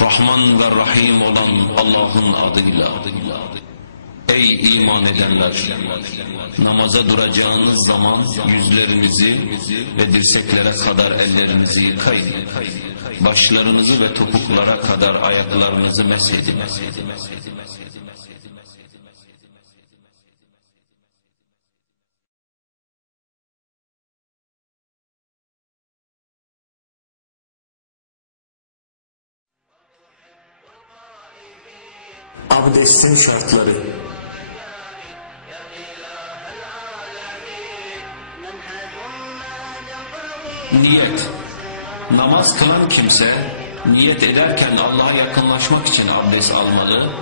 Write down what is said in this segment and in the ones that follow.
Rahman ve Rahim olan Allah'ın adıyla. Ey iman edenler! Namaza duracağınız zaman yüzlerinizi ve dirseklere kadar ellerinizi yıkayın. Başlarınızı ve topuklara kadar ayaklarınızı mesedin. Abdestin şartları Niyet Namaz kılan kimse niyet ederken Allah'a yakınlaşmak için abdest almalı.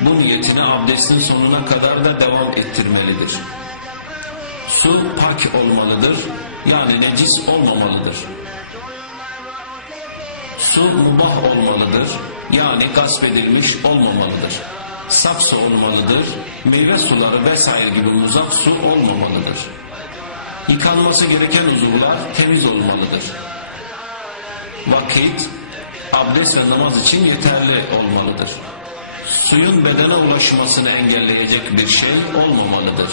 Bu niyetini abdestin sonuna kadar da devam ettirmelidir. Su pak olmalıdır. Yani necis olmamalıdır. Su mubah olmalıdır. Yani gasp edilmiş olmamalıdır. Saf su olmalıdır. Meyve suları vesaire gibi muzak su olmamalıdır. Yıkanması gereken uzuvlar temiz olmalıdır. Vakit, abdest ve namaz için yeterli olmalıdır. Suyun bedene ulaşmasını engelleyecek bir şey olmamalıdır.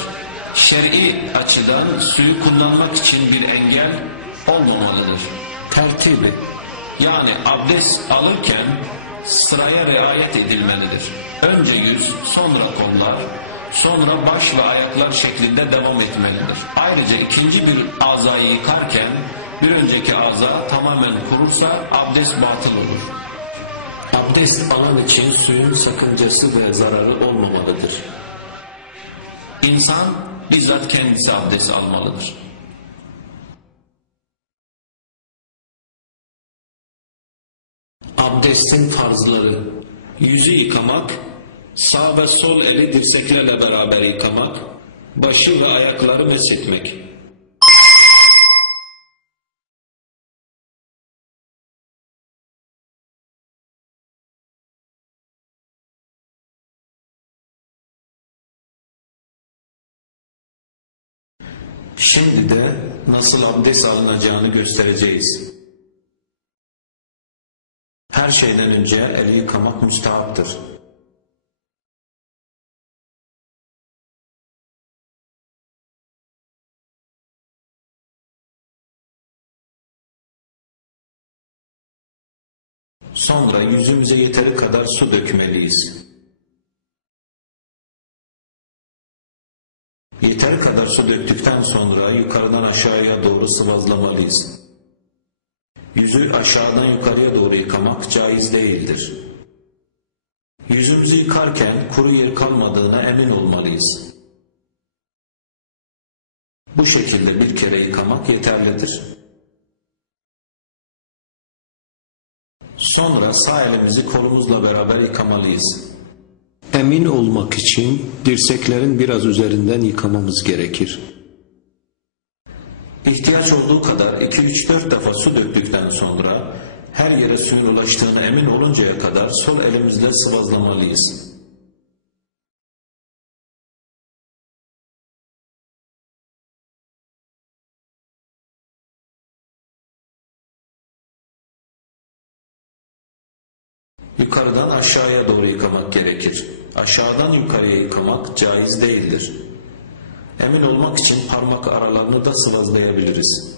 Şer'i açıdan suyu kullanmak için bir engel olmamalıdır. tertibi Yani abdest alırken sıraya riayet edilmelidir. Önce yüz, sonra kollar, sonra baş ve ayaklar şeklinde devam etmelidir. Ayrıca ikinci bir azayı yıkarken bir önceki aza tamamen kurursa abdest batıl olur. abdest alan için suyun sakıncası ve zararı olmamalıdır. İnsan bizzat kendisi abdest almalıdır. Abdestin farzları Yüzü yıkamak, sağ ve sol eli dirseklerle beraber yıkamak, başı ve ayakları meshetmek. Şimdi de nasıl abdest alınacağını göstereceğiz. Her şeyden önce eli yıkamak müstahaptır. Sonra yüzümüze yeteri kadar su dökmeliyiz. Yeteri kadar su döktükten sonra yukarıdan aşağıya doğru sıvazlamalıyız. Yüzü aşağıdan yukarıya doğru yıkamak caiz değildir. Yüzümüzü yıkarken kuru yer kalmadığına emin olmalıyız. Bu şekilde bir kere yıkamak yeterlidir. Sonra sağ elimizi kolumuzla beraber yıkamalıyız. Emin olmak için dirseklerin biraz üzerinden yıkamamız gerekir. İhtiyaç olduğu kadar 2-3-4 defa su döktükten sonra her yere suyun ulaştığına emin oluncaya kadar sol elimizle sıvazlamalıyız. Yukarıdan aşağıya doğru yıkamak gerekir. Aşağıdan yukarıya yıkamak caiz değildir. Emin olmak için parmak aralarını da sıvazlayabiliriz.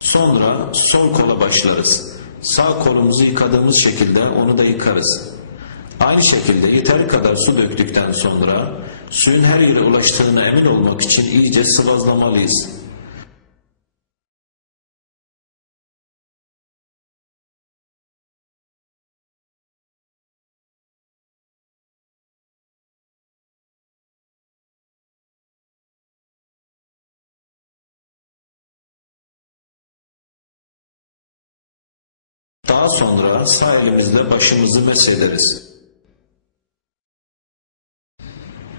Sonra sol kola başlarız. Sağ kolumuzu yıkadığımız şekilde onu da yıkarız. Aynı şekilde yeteri kadar su döktükten sonra suyun her yere ulaştığına emin olmak için iyice sıvazlamalıyız. Daha sonra sağ elimizle başımızı mesederiz.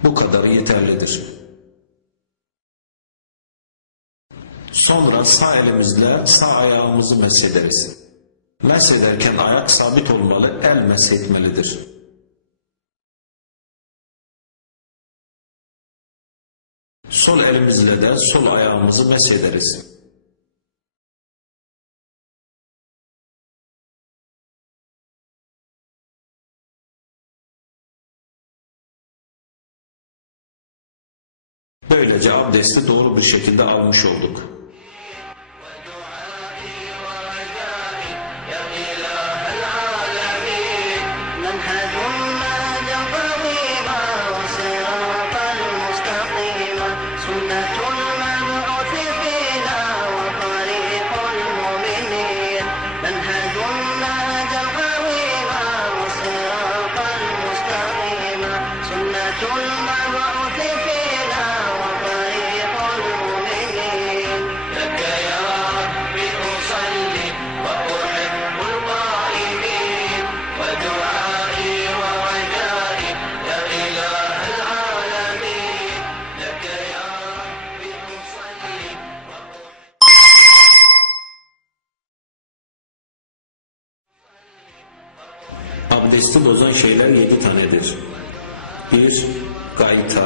Bu kadar yeterlidir. Sonra sağ elimizle sağ ayağımızı mesederiz. Mesederken ayak sabit olmalı, el meshetmelidir. Sol elimizle de sol ayağımızı mesederiz. Böylece abdesti doğru bir şekilde almış olduk. Abdesti bozan şeyler yedi tanedir. 1. Gayta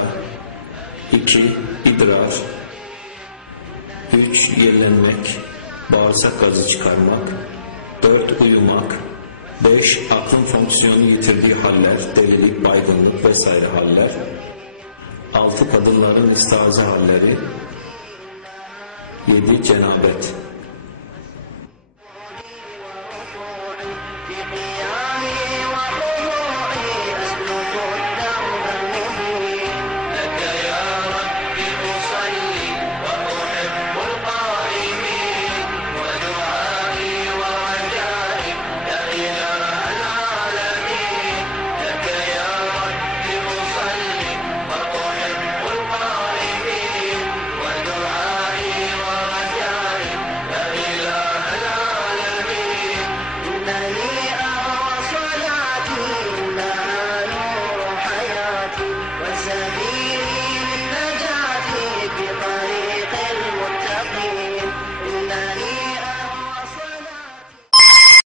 2. idrar 3. Yerlenmek Bağırsak gazı çıkarmak 4. Uyumak 5. Aklın fonksiyonu yitirdiği haller, delilik, baygınlık vesaire haller 6. Kadınların istihazı halleri 7. Cenabet